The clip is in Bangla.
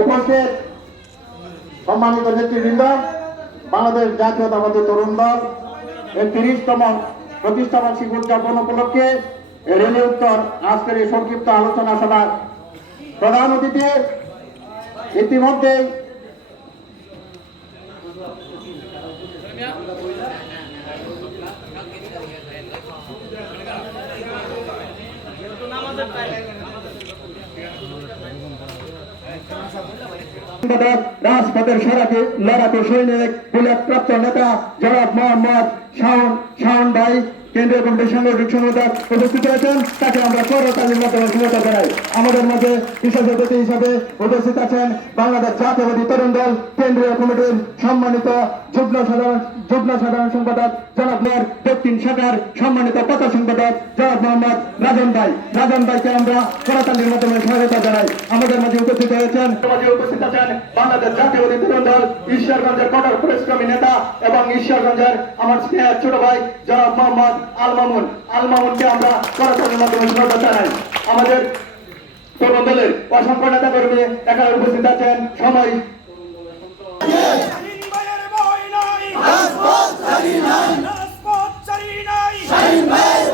উপস্থিত সম্মানিত নেতৃবৃন্দ, বাংলাদেশ জাতীয়তাবাদী তরুণ দল, এর তিরিশতম প্রতিষ্ঠা বার্ষিকী উদযাপন উপলক্ষে রেলি উত্তর আজকের এই সংক্ষিপ্ত আলোচনা সভার প্রধান অতিথি ইতিমধ্যে সংগঠক রাজপথের সরাতে লড়াতে সৈনিক বুলেট প্রাপ্ত নেতা জনাব মোহাম্মদ শাহন শাহন ভাই। কেন্দ্রীয় কমিটির সাংগঠনিক সংগঠক উপস্থিত হয়েছেন তাকে আমরা করতালির মাধ্যমে শুভেচ্ছা জানাই। আমাদের মধ্যে বিশেষ অতিথি হিসাবে উপস্থিত আছেন বাংলাদেশ জাতীয়বাদী তরুণ দল কেন্দ্রীয় কমিটির সম্মানিত যুগ্ম সাধারণ যুগ্ম সাধারণ সম্পাদক জনাব মেয়র দক্ষিণ শাখার সম্মানিত পথ সম্পাদক জনাব মোহাম্মদ রাজন ভাই। রাজন ভাইকে আমরা করতালির মাধ্যমে স্বাগত জানাই। আমাদের মাঝে উপস্থিত হয়েছেন উপস্থিত আছেন বাংলাদেশ জাতীয়বাদী তরুণ দল ঈশ্বরগঞ্জের কটক প্রেস কর্মী নেতা এবং ঈশ্বরগঞ্জের আমার স্নেহের ছোট ভাই জনাব মোহাম্মদ আল মামুন আল মামুনকে আমরা করতালির মাধ্যমে স্বাগত জানাই। আমাদের তরুণ দলের অসংখ্য নেতা কর্মী এখানে উপস্থিত আছেন। সময়। শাহিন ভাইয়ের